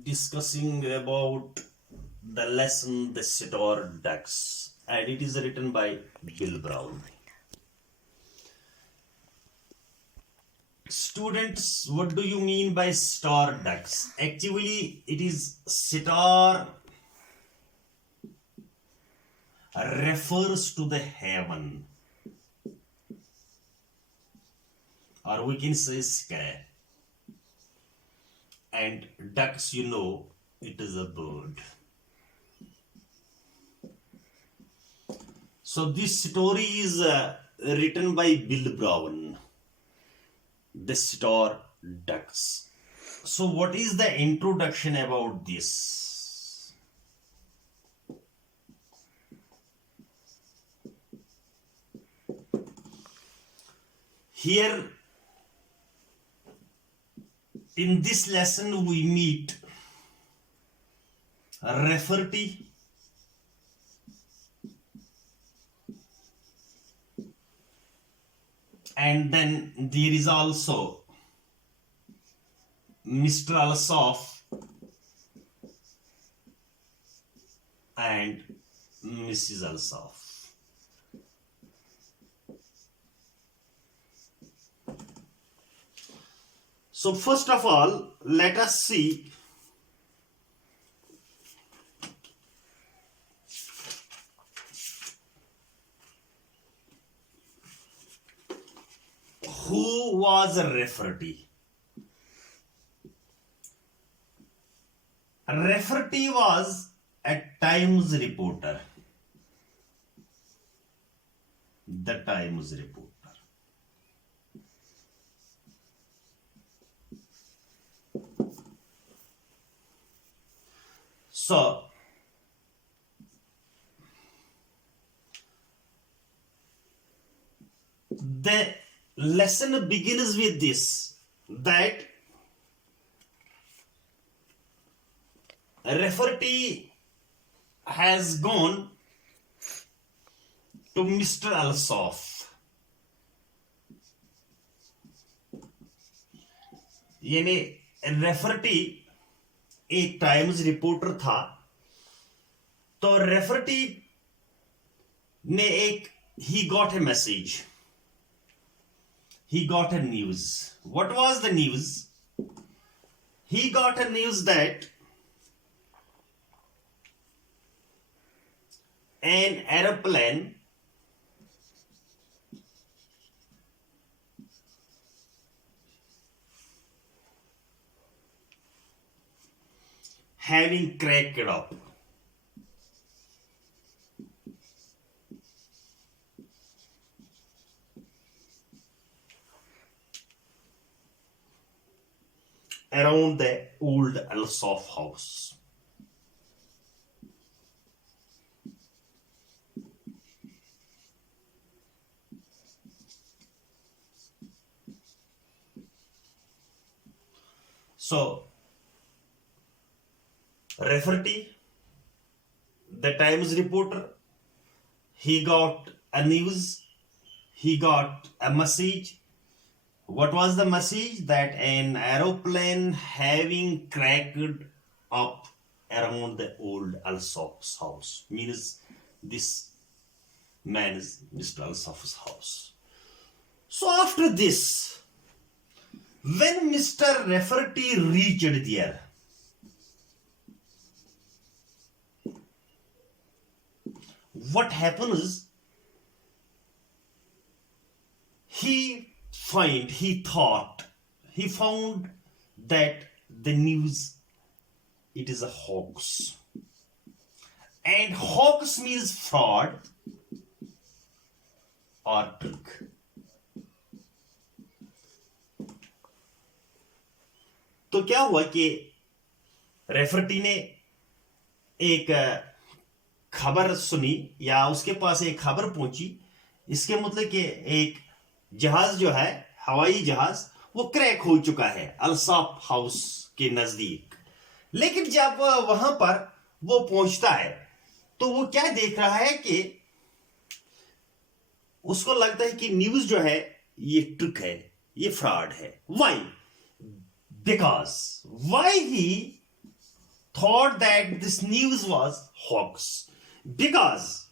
discussing about the lesson The Star Ducks, and it is written by Bill Brown. Students, what do you mean by star ducks? Actually, it is star refers to the heaven, or we can say sky. And ducks, it is a bird. So this story is written by Bill Brown, The Star Ducks. So what is the introduction about this? Here in this lesson we meet Rafferty, and then there is also Mr. Alsop and Mrs. Alsop. So first of all, let us see who was Rafferty. Rafferty was a Times reporter. The Times reporter. So, the lesson begins with this, that Rafferty has gone to Mr. Alsop. यानी रेफर्टी एक times reporter था, तो रेफर्टी ने he got a message, he got a news. What was the news? He got a news that an aeroplane having cracked up. Around the old Alsop house. So, Rafferty, the Times reporter, he got a news, he got a message. What was the message? That an aeroplane having cracked up around the old Alsop's house. Means this man is Mr. Alsop's house. So after this, when Mr. Rafferty reached there, what happens? He found that the news, it is a hoax. And hoax means fraud or trick. तो क्या हुआ कि रेफर्टी ने एक खबर सुनी, या उसके पास एक खबर पहुंची, इसके मतलब कि एक जहाज जो है, हवाई जहाज, वो क्रैक हो चुका है अल्सॉप हाउस के नजदीक। लेकिन जब वहां पर वो पहुंचता है तो वो क्या देख रहा है कि उसको लगता है कि न्यूज जो है ये ट्रिक है, ये फ्रॉड है। Why? Because why he thought that this news was hoax because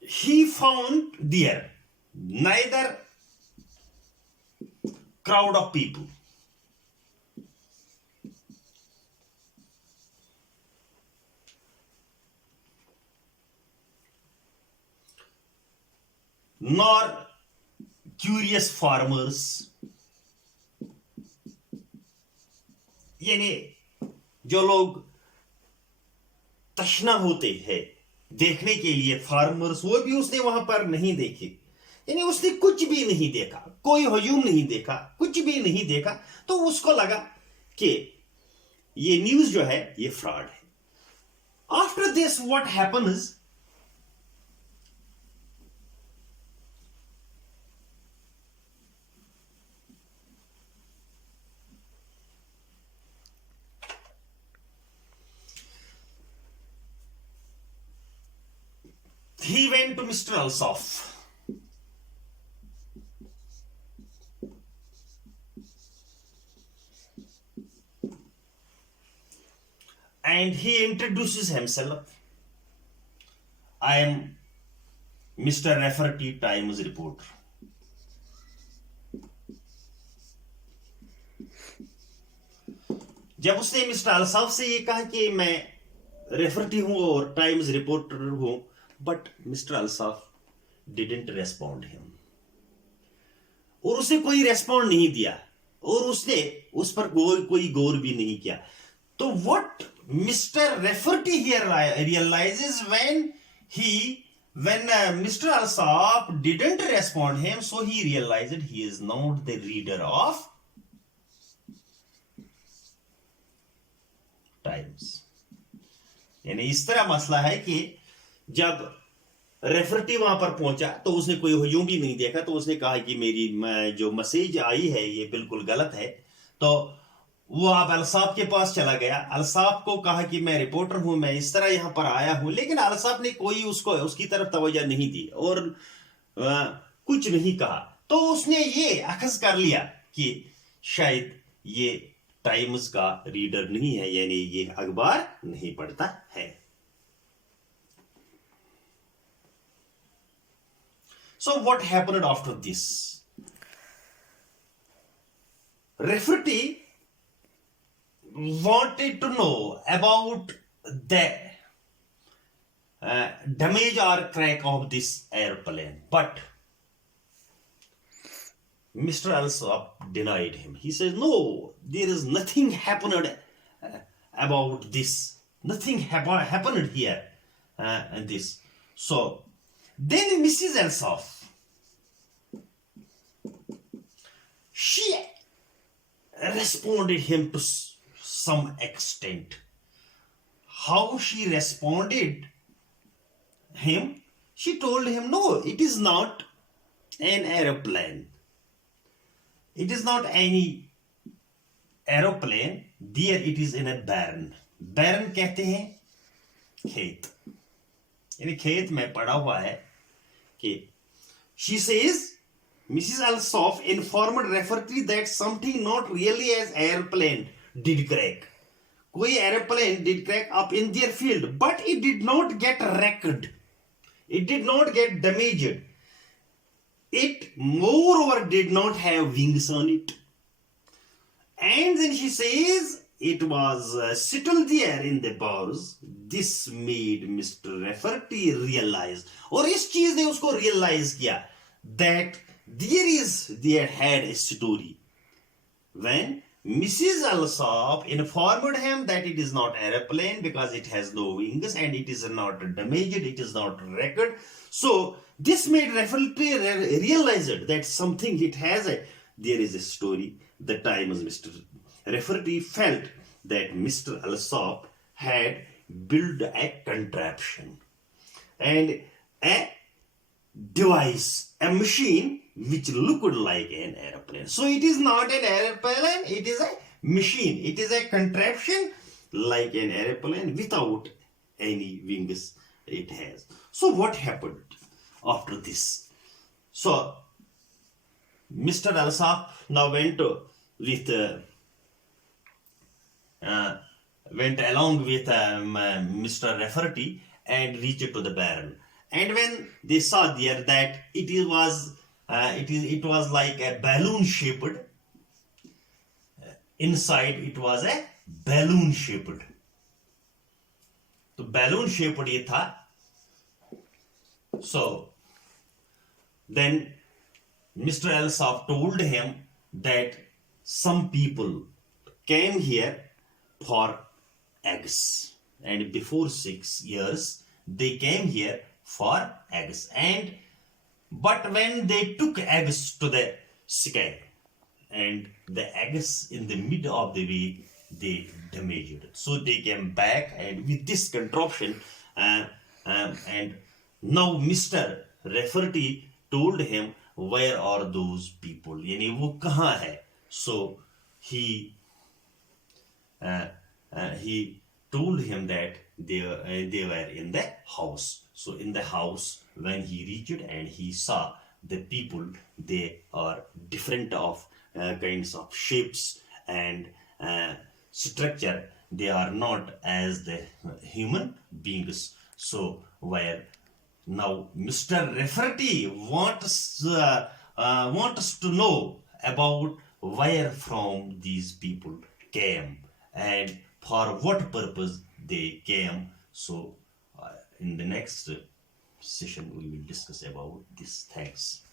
he found there neither crowd of people nor curious farmers, यानी जो लोग तशना होते हैं देखने के लिए फार्मर्स, वो भी उसने वहां पर नहीं देखे। यानी उसने कुछ भी नहीं देखा, कोई हजूम नहीं देखा, कुछ भी नहीं देखा, तो उसको लगा कि ये न्यूज जो है ये फ्रॉड है। After this what happens, he went to Mr. Alsop and he introduces himself. I am Mr. Rafferty, Times reporter. जब उसने मिस्टर अल्साफ से ये कहा कि मैं रेफरटी हूं और टाइम्स रिपोर्टर हूं, but mister Alsop didn't respond him, और उसे कोई रेस्पॉन्ड नहीं दिया और उसने उस पर कोई गौर भी नहीं किया। तो what mister Rafferty here realises when Mr. Alsop didn't respond him, so he realized he is not the reader of Times. यानी इस तरह मसला है कि जब रेफरटी वहां पर पहुंचा तो उसने कोई हजूम भी नहीं देखा, तो उसने कहा कि मेरी जो मैसेज आई है ये बिल्कुल गलत है। तो वो अब अल्साफ के पास चला गया, अल्साफ को कहा कि मैं रिपोर्टर हूं, मैं इस तरह यहां पर आया हूं, लेकिन अल्साफ ने कोई उसकी तरफ तवज्जो नहीं दी और कुछ नहीं कहा। तो उसने ये अखज़ कर लिया कि शायद ये टाइम्स का रीडर नहीं है, यानी ये अखबार नहीं पढ़ता है। So what happened after this? Rafferty wanted to know about the damage or crack of this airplane, but Mr. Alsop denied him. He says, no, there is nothing happened about this. Nothing happened here and this. So then Mrs. Alsop, she responded him to some extent. How she responded him? She told him, no, it is not an aeroplane. It is not any aeroplane. There it is in a barn. Barn कहते हैं खेत, यानी खेत में पड़ा हुआ है कि she says Mrs. Alsop informed Rafferty that something not really as airplane did crack. कोई airplane did crack up in their field, but it did not get wrecked. It did not get damaged. It moreover did not have wings on it. And then she says it was settled there in the bars. This made Mr. Rafferty realize, और इस चीज ने उसको realize किया that there had a story. When Mrs. Alsop informed him that it is not airplane because it has no wings and it is not damaged, it is not wrecked. So this made Rafferty realize that something it has there is a story. The time as Mr. Rafferty felt that Mr. Alsop had built a contraption and a device, a machine which looked like an airplane. So it is not an airplane, it is a machine. It is a contraption like an airplane without any wings it has. So what happened after this? So Mr. Alsop now went to with went along with Mr. Rafferty and reached to the barrel. And when they saw there that it was like a balloon shaped. Inside it was a balloon shaped. तो balloon shaped ये था. So then Mr. Alsop told him that some people came here for eggs, and before 6 years they came here for eggs, and but when they took eggs to the sky, and the eggs in the mid of the way they damaged, so they came back, and with this contraption, and now Mr. Rafferty told him where are those people, यानी वो कहाँ है. So he told him that they were in the house. So in the house, when he reached and he saw the people, they are different of kinds of shapes and structure. They are not as the human beings. So where now Mr. Rafferty wants to know about where from these people came and for what purpose they came. So in the next session we will discuss about this. Thanks.